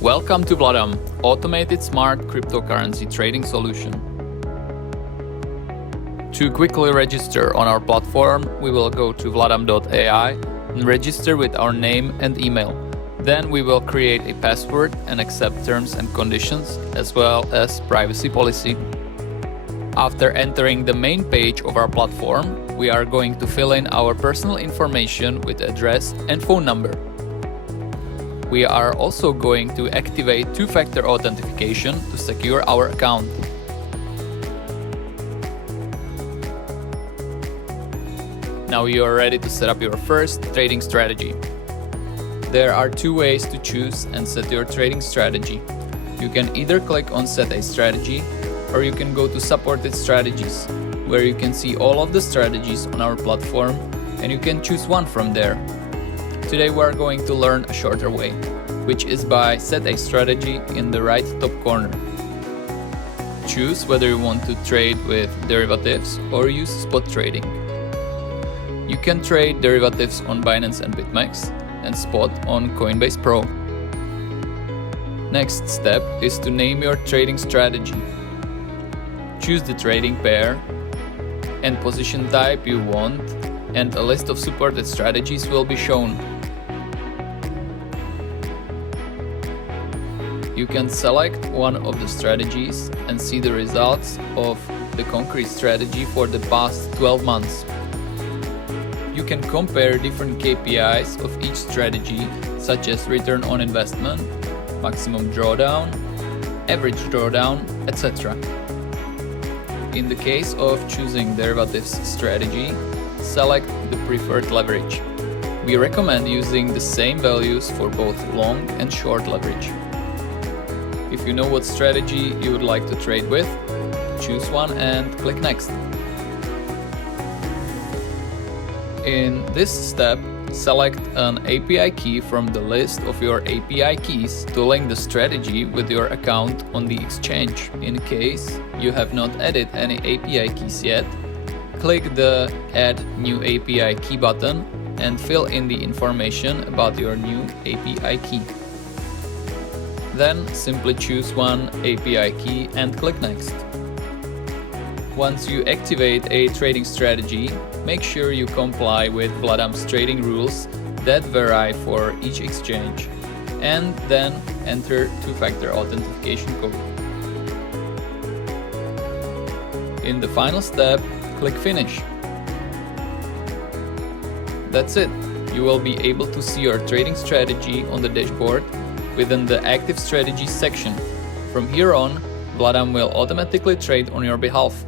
Welcome to Vladam, automated smart cryptocurrency trading solution. To quickly register on our platform, we will go to Vladam.ai and register with our name and email. Then we will create a password and accept terms and conditions as well as privacy policy. After entering the main page of our platform, we are going to fill in our personal information with address and phone number. We are also going to activate two-factor authentication to secure our account. Now you are ready to set up your first trading strategy. There are two ways to choose and set your trading strategy. You can either click on Set a Strategy, or you can go to Supported Strategies, where you can see all of the strategies on our platform and you can choose one from there. Today we are going to learn a shorter way, which is by Set a Strategy in the right top corner. Choose whether you want to trade with derivatives or use spot trading. You can trade derivatives on Binance and BitMEX and spot on Coinbase Pro. Next step is to name your trading strategy. Choose the trading pair and position type you want, and a list of supported strategies will be shown. You can select one of the strategies and see the results of the concrete strategy for the past 12 months. You can compare different KPIs of each strategy, such as return on investment, maximum drawdown, average drawdown, etc. In the case of choosing derivatives strategy, select the preferred leverage. We recommend using the same values for both long and short leverage. If you know what strategy you would like to trade with, choose one and click Next. In this step, select an API key from the list of your API keys to link the strategy with your account on the exchange. In case you have not added any API keys yet, click the Add New API Key button and fill in the information about your new API key. Then simply choose one API key and click Next. Once you activate a trading strategy, make sure you comply with Vladam's trading rules that vary for each exchange, and then enter two-factor authentication code. In the final step, click Finish. That's it. You will be able to see your trading strategy on the dashboard within the Active Strategies section. From here on, Vladam will automatically trade on your behalf.